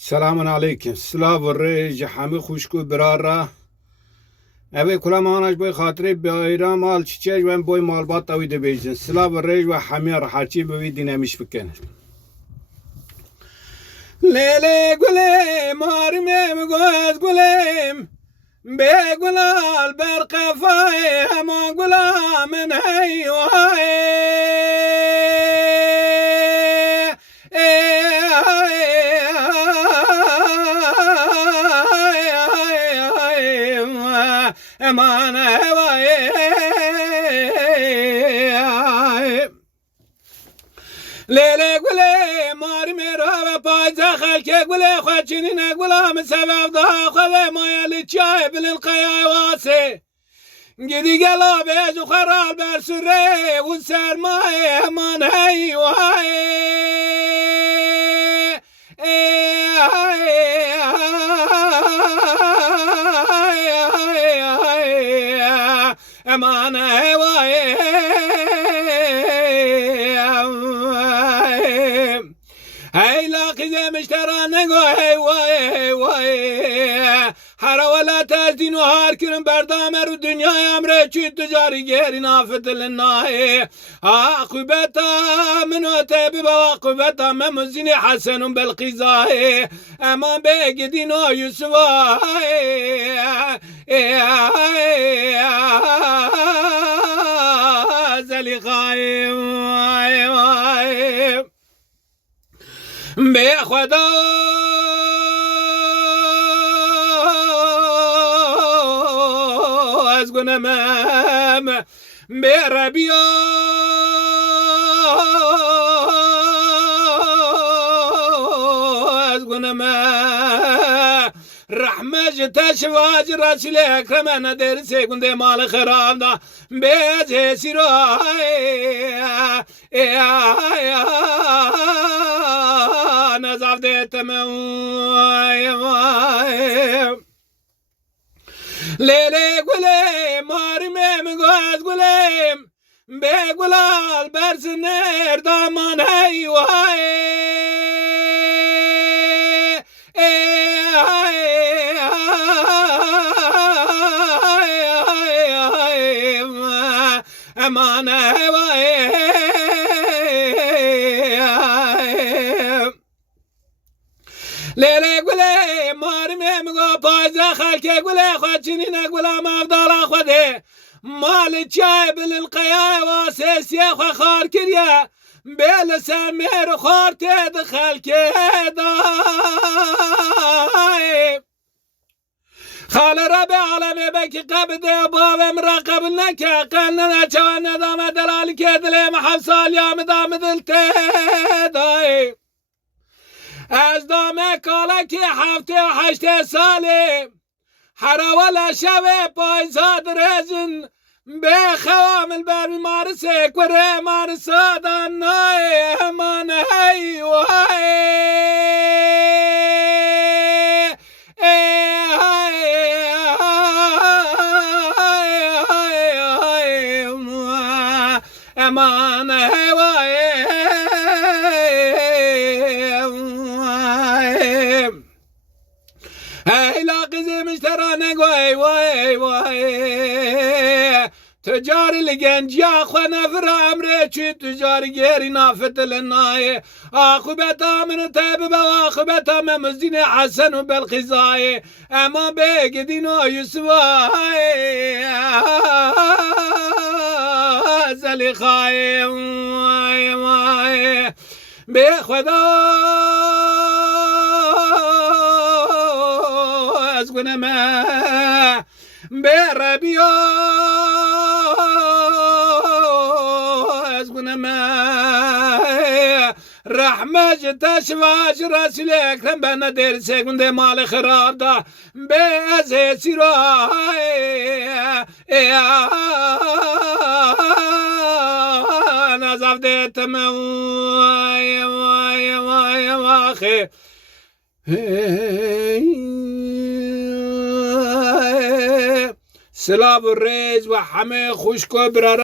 سلام علیکم. سلام و ریج همه خوشکو براره. اوه کلا مانش بای خاطره بیایرام مال چیچه و بای مال بات تاویده بیجن. سلام و ریج و همه را هرچی بویدی نمیش بکنه. لیلی گله مارمیم گوز گلیم به گلال بر قفای همان گلا من امان لیلی گله ماری میرا و پایزه خلکه گله خوچینی نگولا مسبب دا خود مایلی چای بلین قیای واسه گیدی گلا بیجو خرال بر سره و سرمای امان هی و امان هی و هی لاقی زمشترا نگو هی وای وای هر ولا تردین و هر کرم بردام رو دنیای امره چی تجاری گیری نافت لنای عاقبتا منو تبی با عاقبتا ممزین حسن بالقضای اما بگدین و یوسف زلیقای به خدا از گنمم به ربیا از گنمم رحمت تشواج رسول اکرم ندر سگنده مال خرام دا به سیرای نزاف دیتم لیلی گله ماری میگوز گلیم به گلال برس نردامان هی و امان هی و لیلی گله ماری میگو پایزه خلکه گله خوچینی نگولا مفدالا خوده مال چای بلین قیای واسه سیخ و خار کریه بیل سمیر خار تید خلکه دای خال رب عالمه بکی قبده بابم را قبل نکه قلنا نچوان ندام دلالی که دلیم حفصال یا مدام دل تدای از دامه کالا که هفته و 8 ساله هر اول شب پایزاد رزن به خوامل بر مارسه کره مارسه دانای امان هی و امان هی و هی لاقی زمشترا نگو ای وای وای تجاری لگنجیا خو نفر امره چی تجاری گیری نافت لنای عاقبتا من تیب با عاقبتا ممزین حسن و بالقضای اما بگدین و یوسفای زلیخای به خدا از گنم به ربیا از گنم رحمت تشواج رسول اکرم به ندر سگنده مال خراب دا به از سیرای نزاف دیتم وای سلام و ریز و همه خوشکو براره.